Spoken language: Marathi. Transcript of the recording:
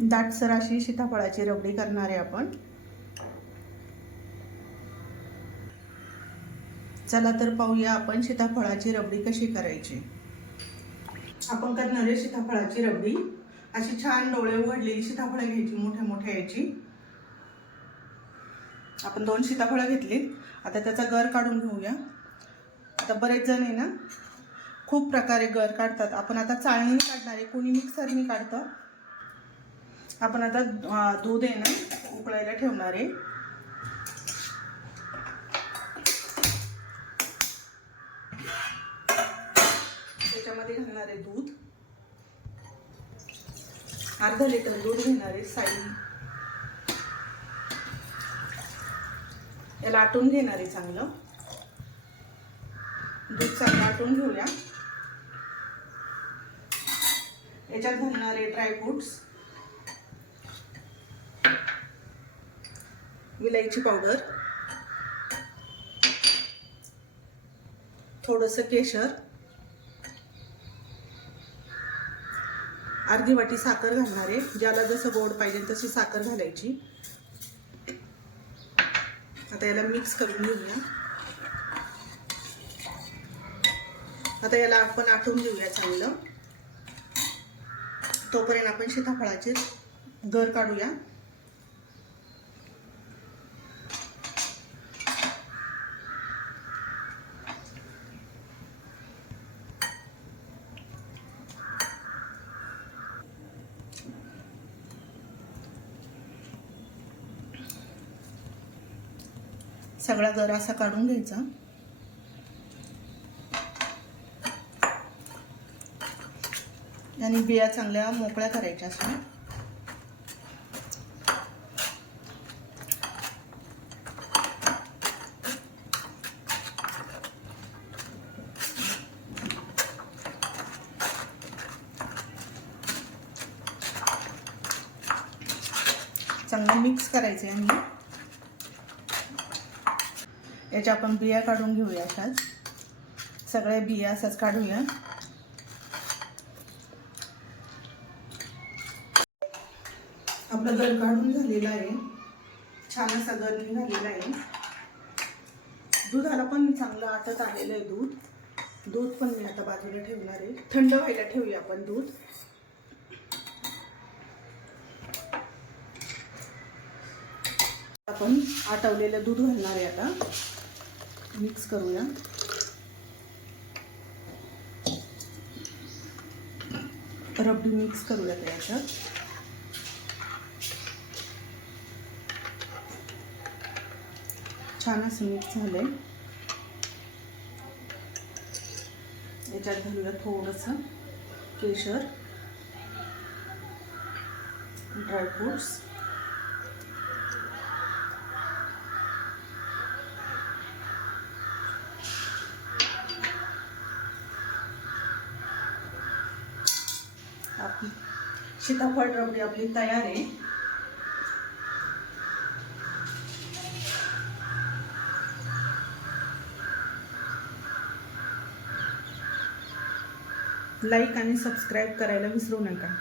दाटसर अशी सीताफळाची रबडी करणार आहे आपण. चला तर पाहूया आपण सीताफळाची रबडी कशी करायची. आपण करणार आहे सीताफळाची रबडी. अशी छान डोळे उघडलेली सीताफळं घ्यायची मोठ्या मोठ्या याची. आपण दोन सीताफळं घेतली. आता त्याचा गर काढून घेऊया. आता बरेच जण आहे ना खूप प्रकारे गर काढतात. आपण आता चाळणीने काढणार आहे कोणी मिक्सरने काढतं. आपण आता दूध आहे ना उकळायला ठेवणार आहे. त्याच्यामध्ये घालणार आहे दूध. अर्धा लिटर दूध घेणार आहे साई. याला आटून घेणार आहे चांगलं. दूध चांगलं आटून घेऊया. याच्यात घालणार आहे ड्रायफ्रुट्स विलायची पावडर थोडंसं केशर. अर्धी वाटी साखर घालणार आहे. ज्याला जसं गोड पाहिजे तशी साखर घालायची. आता याला मिक्स करून घेऊया. आता याला आपण आटवून घेऊया चांगलं. तोपर्यंत आपण सीताफळाचे घर काढूया. सगळा गर असा काढून घ्यायचा. आणि बिया चांगल्या मोकळ्या करायच्या अशा. चांगलं मिक्स करायचे आणि याच्या आपण बिया काढून घेऊया अशाच सगळ्या बिया असंच काढूया. आपलं गर काढून झालेलं आहे. छान असा गर निघालेला आहे. दुधाला पण चांगलं आटत आलेलं आहे दूध. दूध पण मी आता बाजूला ठेवणार आहे. थंड व्हायला ठेवूया आपण दूध. आपण आटवलेलं दूध घालणार आहे आता. मिक्स करूया. रबडी मिक्स करूया त्याच्यात. छान असं मिक्स झालं. आहे याच्यात घालूया थोडंसं केशर ड्रायफ्रुट्स सीताफळ रबडी आपली तयार आहे. लाईक आणि सबस्क्राईब करायला विसरू नका.